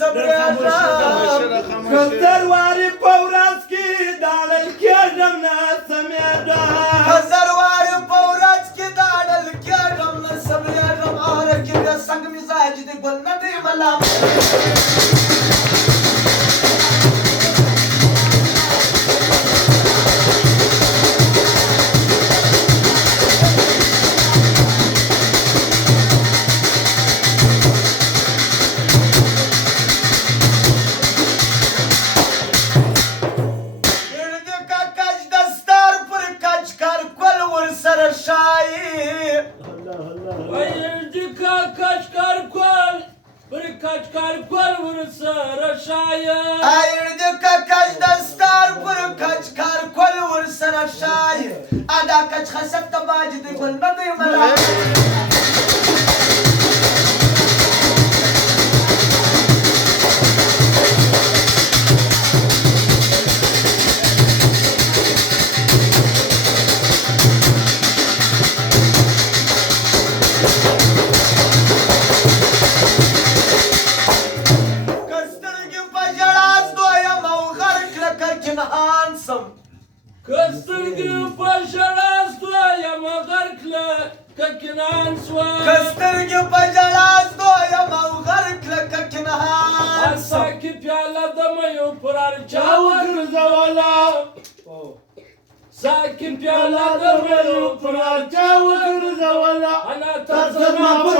نصبرېږم که زرواري په ورځ کې داړل کېږم نصبرېږم که زرواري په ورځ کې داړل کېږم نصبرېږم اوره کې د سنگ مزاج دی ګل نه دی ملام ادا کچ خسک تباج دی گل نه دی ملا کسترګي په جړاس دویم او غرق لکه کنعان سم کسترګي په جړاس دویم او غرق لکه کنعان سم کسترګي په جړاس دویم او غرق لکه کنعان سم کی پیاله د مېو پر ارچا وګرځولا ساکي پیاله د مېو پر ارچا وګرځولا انا تاسو ما پر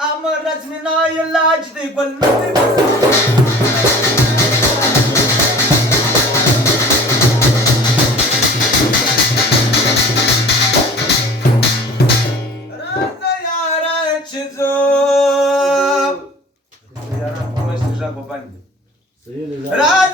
امر رزمنا علاج دی گل راځه یاره چې زو یاره په مشت ژبه باندې راځه